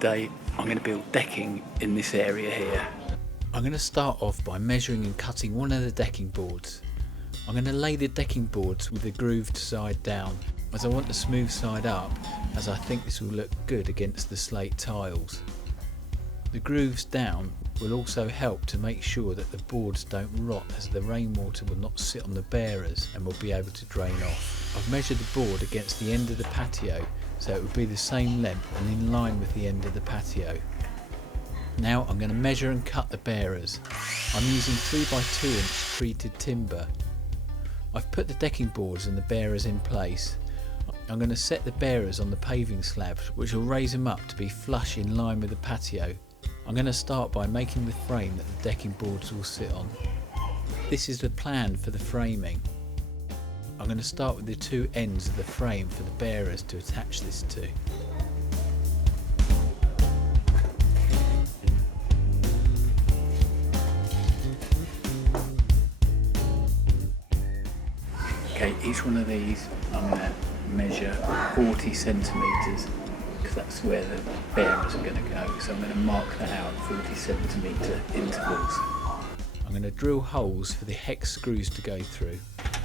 today I'm going to build decking in this area here. I'm going to start off by measuring and cutting one of the decking boards. I'm going to lay the decking boards with the grooved side down, as I want the smooth side up, as I think this will look good against the slate tiles. The grooves down will also help to make sure that the boards don't rot, as the rainwater will not sit on the bearers and will be able to drain off. I've measured the board against the end of the patio, so it will be the same length and in line with the end of the patio. Now I'm going to measure and cut the bearers. I'm using 3x2 inch treated timber. I've put the decking boards and the bearers in place. I'm going to set the bearers on the paving slabs, which will raise them up to be flush in line with the patio. I'm going to start by making the frame that the decking boards will sit on. This is the plan for the framing. I'm going to start with the two ends of the frame for the bearers to attach this to. Okay, each one of these I'm going to measure 40 centimetres, because that's where the bearers are going to go. So I'm going to mark that out, 40 centimetre intervals. I'm going to drill holes for the hex screws to go through.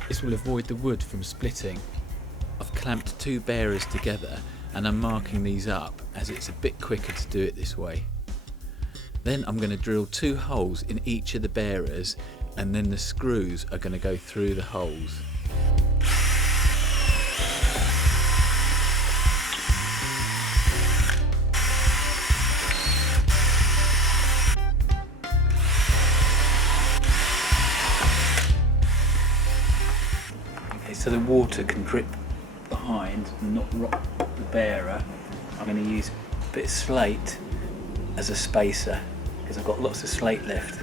This will avoid the wood from splitting. I've clamped two bearers together and I'm marking these up, as it's a bit quicker to do it this way. Then I'm going to drill two holes in each of the bearers, and then the screws are going to go through the holes. So the water can drip behind and not rot the bearer. I'm going to use a bit of slate as a spacer, because I've got lots of slate left.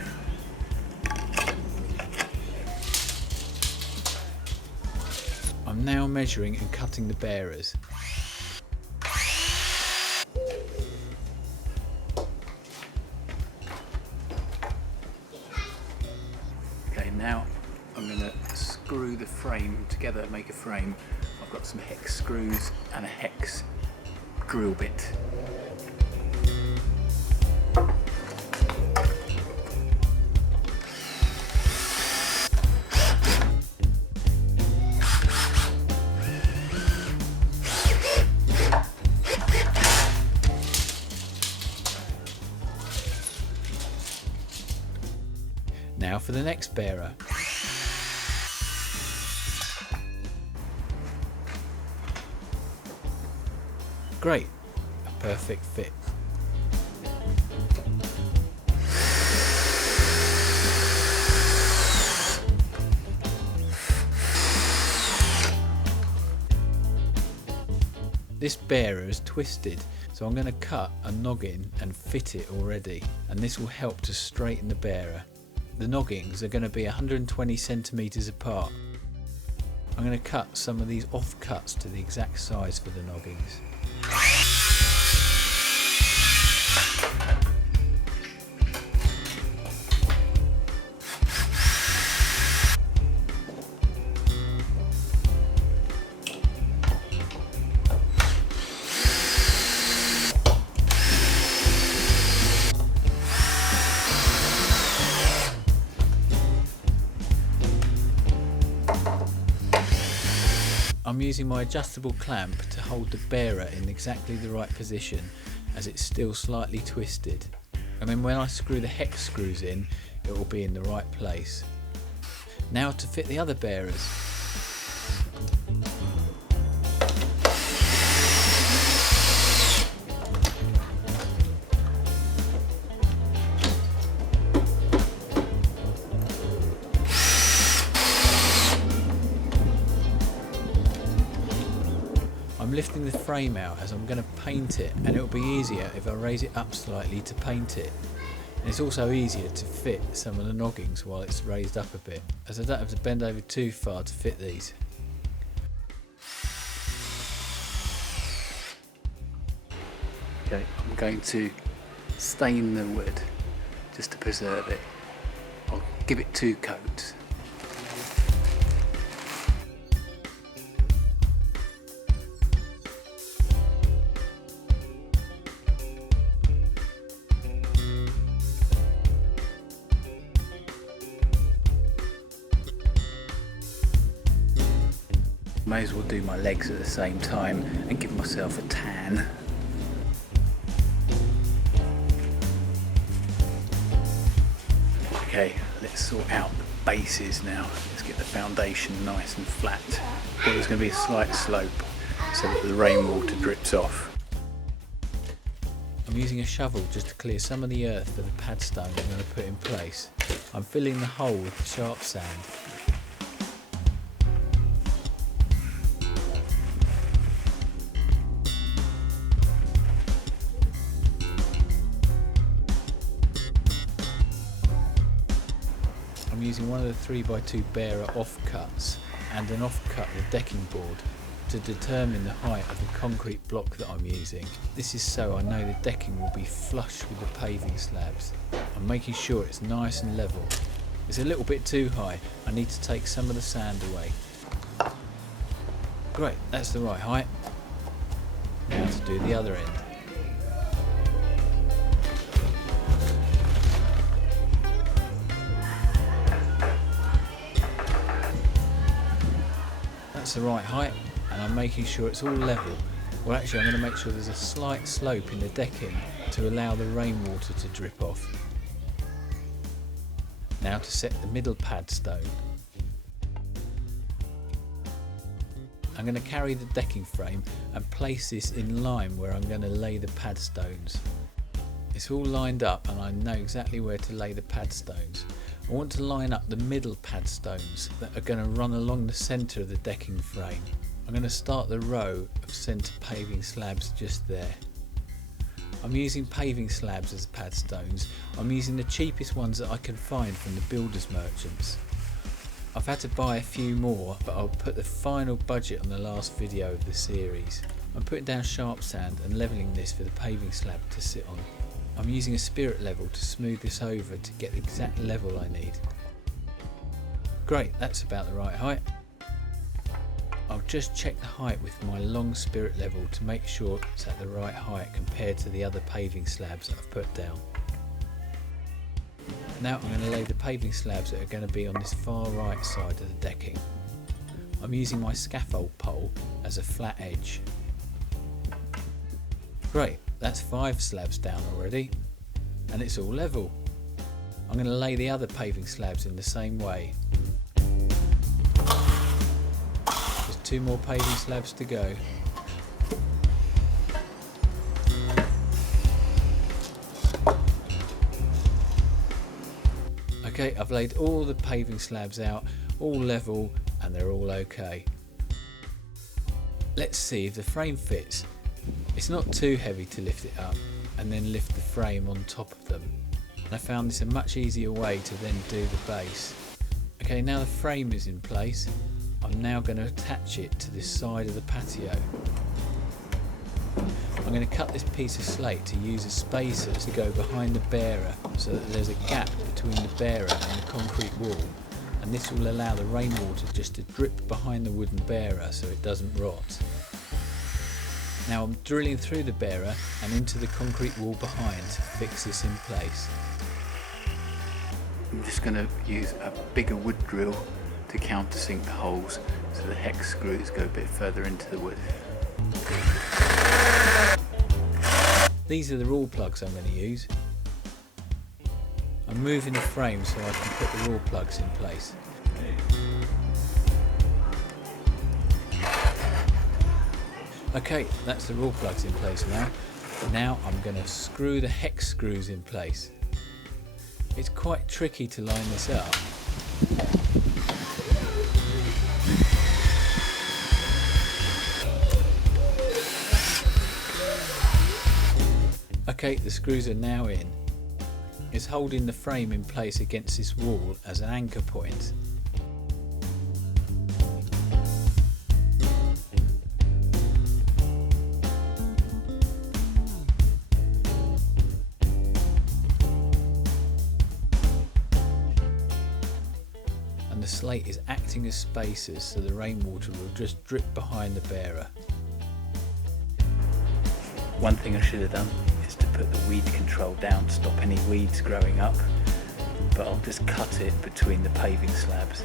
I'm now measuring and cutting the bearers. Okay, now I'm going to screw the frame together, make a frame. I've got some hex screws and a hex drill bit. Now for the next bearer. Great, a perfect fit. This bearer is twisted, so I'm going to cut a noggin and fit it already, and this will help to straighten the bearer. The noggins are going to be 120 centimetres apart. I'm going to cut some of these offcuts to the exact size for the noggins. I'm using my adjustable clamp to hold the bearer in exactly the right position, as it's still slightly twisted, and then when I screw the hex screws in, it will be in the right place. Now to fit the other bearers. I'm lifting the frame out as I'm going to paint it, and it will be easier if I raise it up slightly to paint it. And it's also easier to fit some of the noggins while it's raised up a bit, as I don't have to bend over too far to fit these. Okay, I'm going to stain the wood just to preserve it. I'll give it 2 coats. May as well do my legs at the same time and give myself a tan. Okay, let's sort out the bases now. Let's get the foundation nice and flat. Well, there's going to be a slight slope so that the rainwater drips off. I'm using a shovel just to clear some of the earth for the pad stone I'm going to put in place. I'm filling the hole with sharp sand. I'm using one of the 3x2 bearer offcuts and an offcut of the decking board to determine the height of the concrete block that I'm using. This is so I know the decking will be flush with the paving slabs. I'm making sure it's nice and level. It's a little bit too high. I need to take some of the sand away. Great, that's the right height. Now to do the other end. That's the right height, and I'm making sure it's all level. Well, actually I'm going to make sure there's a slight slope in the decking to allow the rainwater to drip off. Now to set the middle pad stone. I'm going to carry the decking frame and place this in line where I'm going to lay the pad stones. It's all lined up and I know exactly where to lay the pad stones. I want to line up the middle pad stones that are going to run along the centre of the decking frame. I'm going to start the row of centre paving slabs just there. I'm using paving slabs as pad stones. I'm using the cheapest ones that I can find from the builders merchants. I've had to buy a few more, but I'll put the final budget on the last video of the series. I'm putting down sharp sand and levelling this for the paving slab to sit on. I'm using a spirit level to smooth this over to get the exact level I need. Great, that's about the right height. I'll just check the height with my long spirit level to make sure it's at the right height compared to the other paving slabs that I've put down. Now I'm going to lay the paving slabs that are going to be on this far right side of the decking. I'm using my scaffold pole as a flat edge. Great, that's 5 slabs down already, and it's all level. I'm going to lay the other paving slabs in the same way. There's 2 more paving slabs to go. Okay, I've laid all the paving slabs out, all level, and they're all okay. Let's see if the frame fits. It's not too heavy to lift it up and then lift the frame on top of them. And I found this a much easier way to then do the base. Okay, now the frame is in place, I'm now going to attach it to this side of the patio. I'm going to cut this piece of slate to use as spacers to go behind the bearer so that there's a gap between the bearer and the concrete wall, and this will allow the rainwater just to drip behind the wooden bearer so it doesn't rot. Now I'm drilling through the bearer and into the concrete wall behind to fix this in place. I'm just going to use a bigger wood drill to countersink the holes so the hex screws go a bit further into the wood. These are the raw plugs I'm going to use. I'm moving the frame so I can put the raw plugs in place. Okay, that's the raw plugs in place now. Now I'm going to screw the hex screws in place. It's quite tricky to line this up. Okay, the screws are now in. It's holding the frame in place against this wall as an anchor point. And the slate is acting as spacers so the rainwater will just drip behind the bearer. One thing I should have done is to put the weed control down to stop any weeds growing up, but I'll just cut it between the paving slabs.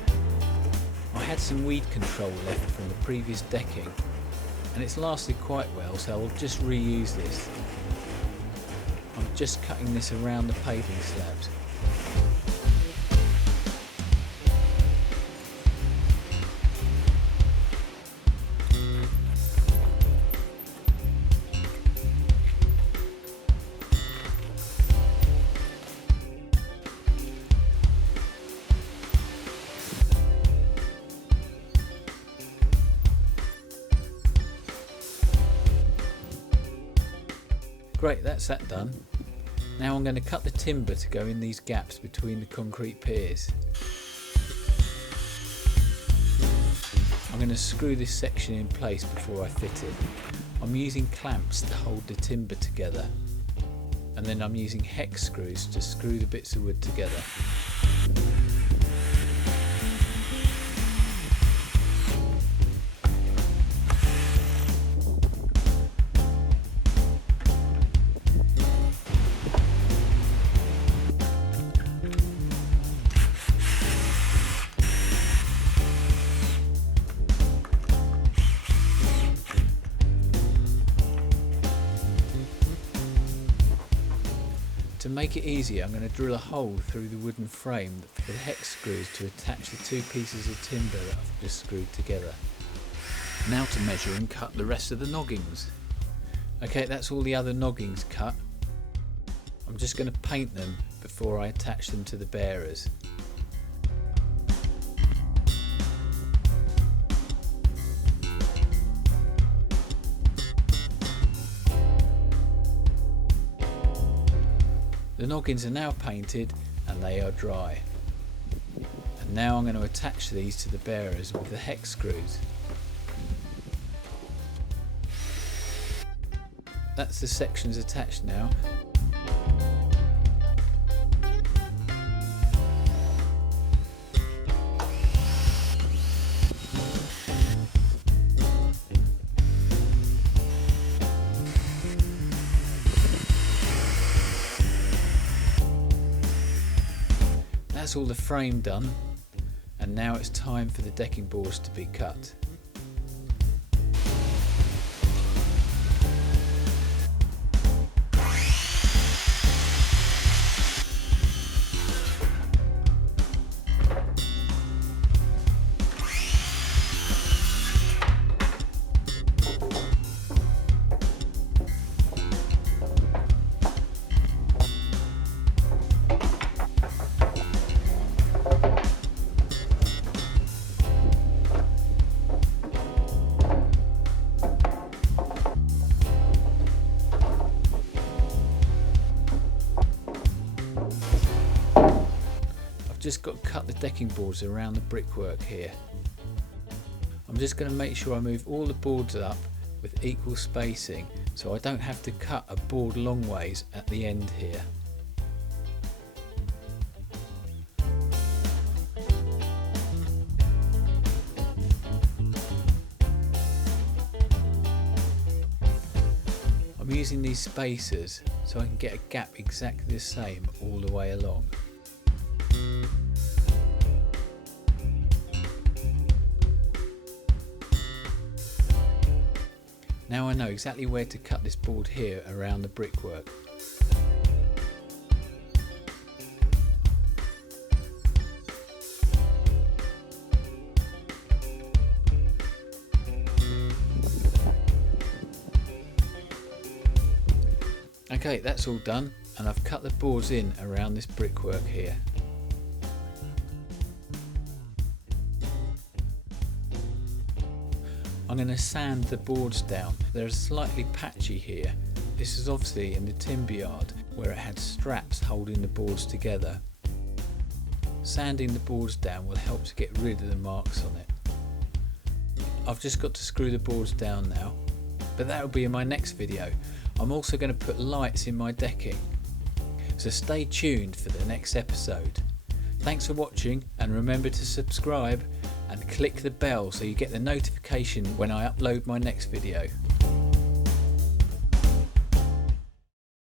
I had some weed control left from the previous decking and it's lasted quite well, so I'll just reuse this. I'm just cutting this around the paving slabs. Great, that's that done. Now I'm going to cut the timber to go in these gaps between the concrete piers. I'm going to screw this section in place before I fit it. I'm using clamps to hold the timber together, and then I'm using hex screws to screw the bits of wood together. To make it easier, I'm going to drill a hole through the wooden frame for the hex screws to attach the two pieces of timber that I've just screwed together. Now to measure and cut the rest of the noggings. Okay, that's all the other noggings cut. I'm just going to paint them before I attach them to the bearers. The noggins are now painted and they are dry. And now I'm going to attach these to the bearers with the hex screws. That's the sections attached now. That's all the frame done, and now it's time for the decking boards to be cut. Just got to cut the decking boards around the brickwork here. I'm just going to make sure I move all the boards up with equal spacing so I don't have to cut a board long ways at the end here. I'm using these spacers so I can get a gap exactly the same all the way along. Now I know exactly where to cut this board here around the brickwork. Okay, that's all done, and I've cut the boards in around this brickwork here. I'm going to sand the boards down. They're slightly patchy here. This is obviously in the timber yard where it had straps holding the boards together. Sanding the boards down will help to get rid of the marks on it. I've just got to screw the boards down now, but that will be in my next video. I'm also going to put lights in my decking, so stay tuned for the next episode. Thanks for watching, and remember to subscribe and click the bell so you get the notification when I upload my next video.